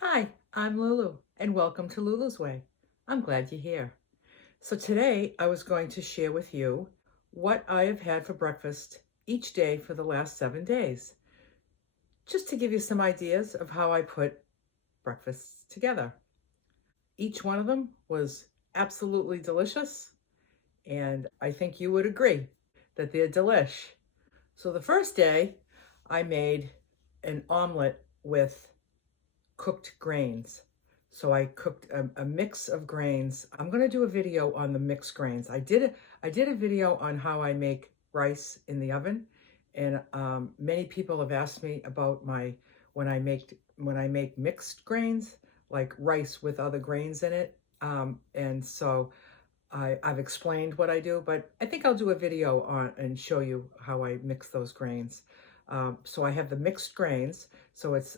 Hi, I'm Lulu, and welcome to Lulu's Way. I'm glad you're here. So today I was going to share with you what I have had for breakfast each day for the last 7 days, just to give you some ideas of how I put breakfasts together. Each one of them was absolutely delicious, and I think you would agree that they're delish. So the first day I made an omelet with cooked grains. So I cooked a mix of grains. I'm going to do a video on the mixed grains. I did a video on how I make rice in the oven, and many people have asked me about my when I make mixed grains, like rice with other grains in it. And so I've explained what I do, but I think I'll do a video on and show you how I mix those grains. So I have the mixed grains. So it's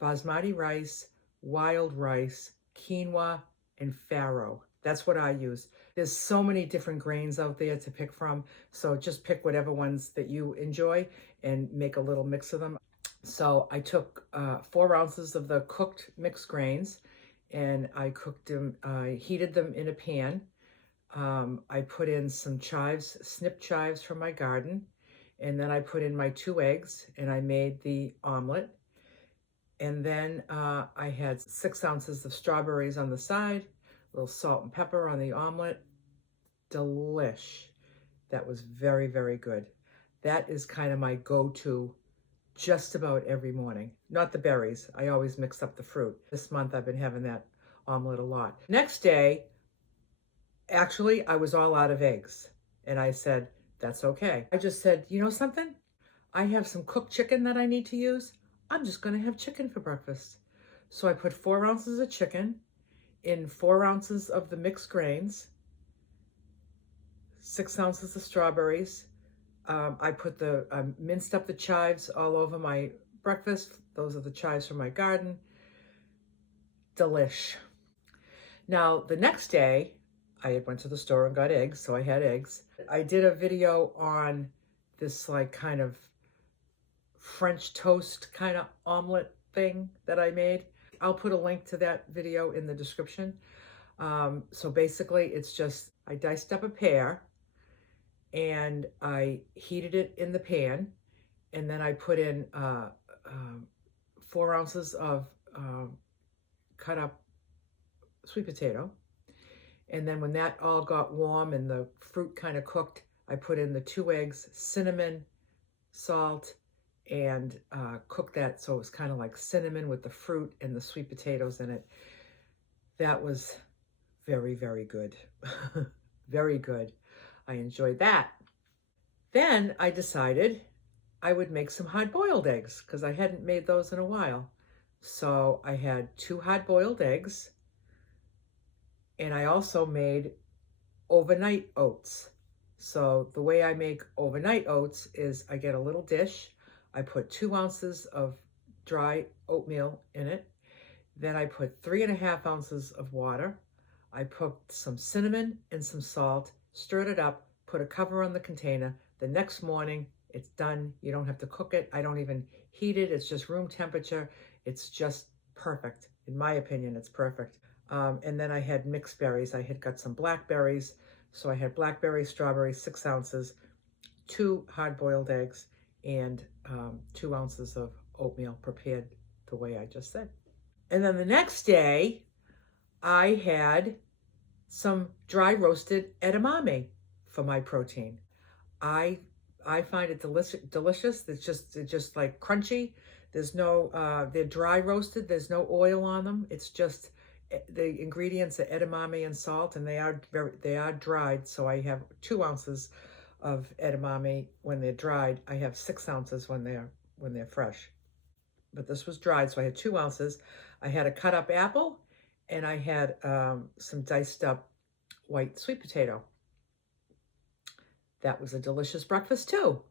basmati rice, wild rice, quinoa, and farro. That's what I use. There's so many different grains out there to pick from. So just pick whatever ones that you enjoy and make a little mix of them. So I took 4 ounces of the cooked mixed grains and I cooked them, I heated them in a pan. I put in some chives, snipped chives from my garden, and then I put in my 2 eggs and I made the omelet. And then I had 6 ounces of strawberries on the side, a little salt and pepper on the omelet. Delish. That was very, very good. That is kind of my go-to just about every morning. Not the berries. I always mix up the fruit. This month I've been having that omelet a lot. Next day, actually, I was all out of eggs. And I said, that's okay. I just said, you know something? I have some cooked chicken that I need to use. I'm just going to have chicken for breakfast. So I put 4 ounces of chicken in 4 ounces of the mixed grains, 6 ounces of strawberries. I minced up the chives all over my breakfast. Those are the chives from my garden. Delish. Now, the next day, I went to the store and got eggs, so I had eggs. I did a video on this like kind of French toast kind of omelet thing that I made. I'll put a link to that video in the description. So basically, it's just I diced up a pear and I heated it in the pan, and then I put in 4 ounces of cut up sweet potato. And then when that all got warm and the fruit kind of cooked, I put in the 2 eggs, cinnamon, salt, and cooked that so it was kind of like cinnamon with the fruit and the sweet potatoes in it. That was very, very good. Very good. I enjoyed that. Then I decided I would make some hard-boiled eggs because I hadn't made those in a while. So I had 2 hard-boiled eggs, and I also made overnight oats. So the way I make overnight oats is I get a little dish. I put 2 ounces of dry oatmeal in it. Then I put 3.5 ounces of water. I put some cinnamon and some salt, stirred it up, put a cover on the container. The next morning, it's done. You don't have to cook it. I don't even heat it. It's just room temperature. It's just perfect. In my opinion, it's perfect. And then I had mixed berries. I had got some blackberries. So I had blackberries, strawberries, 6 ounces, 2 hard-boiled eggs, and 2 ounces of oatmeal prepared the way I just said. And then the next day, I had some dry roasted edamame for my protein. I find it delicious. It's just like crunchy. There's no they're dry roasted. There's no oil on them. It's just the ingredients are edamame and salt, and they are dried. So I have 2 ounces of edamame when they're dried. I have 6 ounces when they're fresh. But this was dried, so I had 2 ounces. I had a cut up apple, and I had some diced up white sweet potato. That was a delicious breakfast too.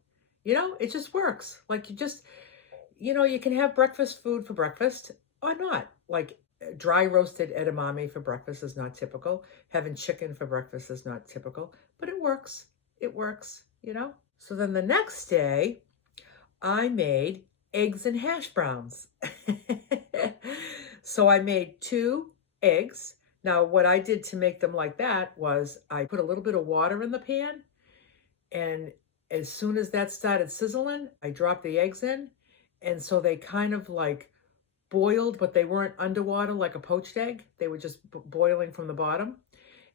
You know, it just works. Like you can have breakfast food for breakfast or not. Like dry roasted edamame for breakfast is not typical. Having chicken for breakfast is not typical, but it works. It works, you know? So then the next day, I made eggs and hash browns. So I made 2 eggs. Now, what I did to make them like that was I put a little bit of water in the pan, and as soon as that started sizzling, I dropped the eggs in. And so they kind of like boiled, but they weren't underwater like a poached egg. They were just boiling from the bottom.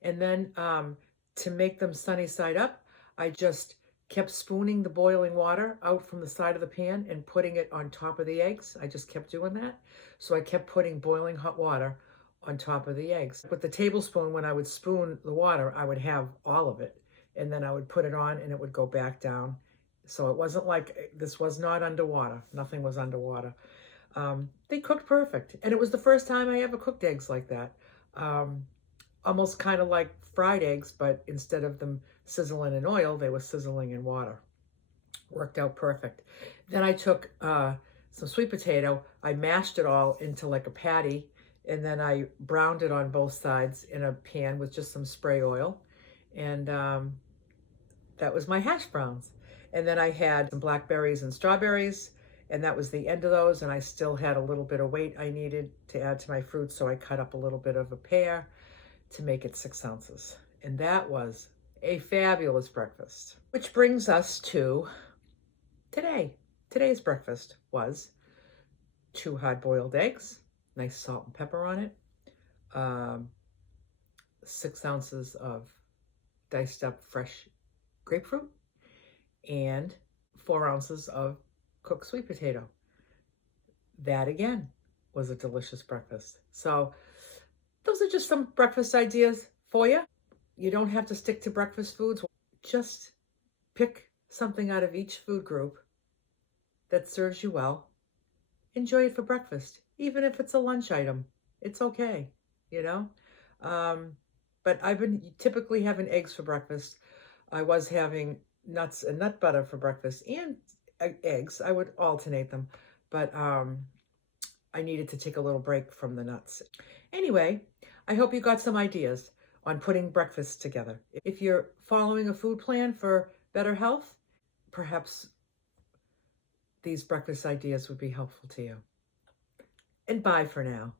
And then to make them sunny side up, I just kept spooning the boiling water out from the side of the pan and putting it on top of the eggs. I just kept doing that. So I kept putting boiling hot water on top of the eggs. With the tablespoon, when I would spoon the water, I would have all of it. And then I would put it on and it would go back down. So it wasn't like, this was not underwater. Nothing was underwater. They cooked perfect. And it was the first time I ever cooked eggs like that. Almost kind of like fried eggs, but instead of them sizzling in oil, they were sizzling in water. Worked out perfect. Then I took some sweet potato. I mashed it all into like a patty, and then I browned it on both sides in a pan with just some spray oil. And that was my hash browns. And then I had some blackberries and strawberries, and that was the end of those. And I still had a little bit of weight I needed to add to my fruit, so I cut up a little bit of a pear to make it 6 ounces. And that was a fabulous breakfast. Which brings us to today. Today's breakfast was 2 hard-boiled eggs, nice salt and pepper on it, 6 ounces of diced up fresh grapefruit, and 4 ounces of cooked sweet potato. That again was a delicious breakfast. So those are just some breakfast ideas for you. You don't have to stick to breakfast foods. Just pick something out of each food group that serves you well. Enjoy it for breakfast, even if it's a lunch item. It's okay, you know? But I've been typically having eggs for breakfast. I was having nuts and nut butter for breakfast and eggs. I would alternate them, but I needed to take a little break from the nuts. Anyway, I hope you got some ideas on putting breakfast together. If you're following a food plan for better health, perhaps these breakfast ideas would be helpful to you. And bye for now.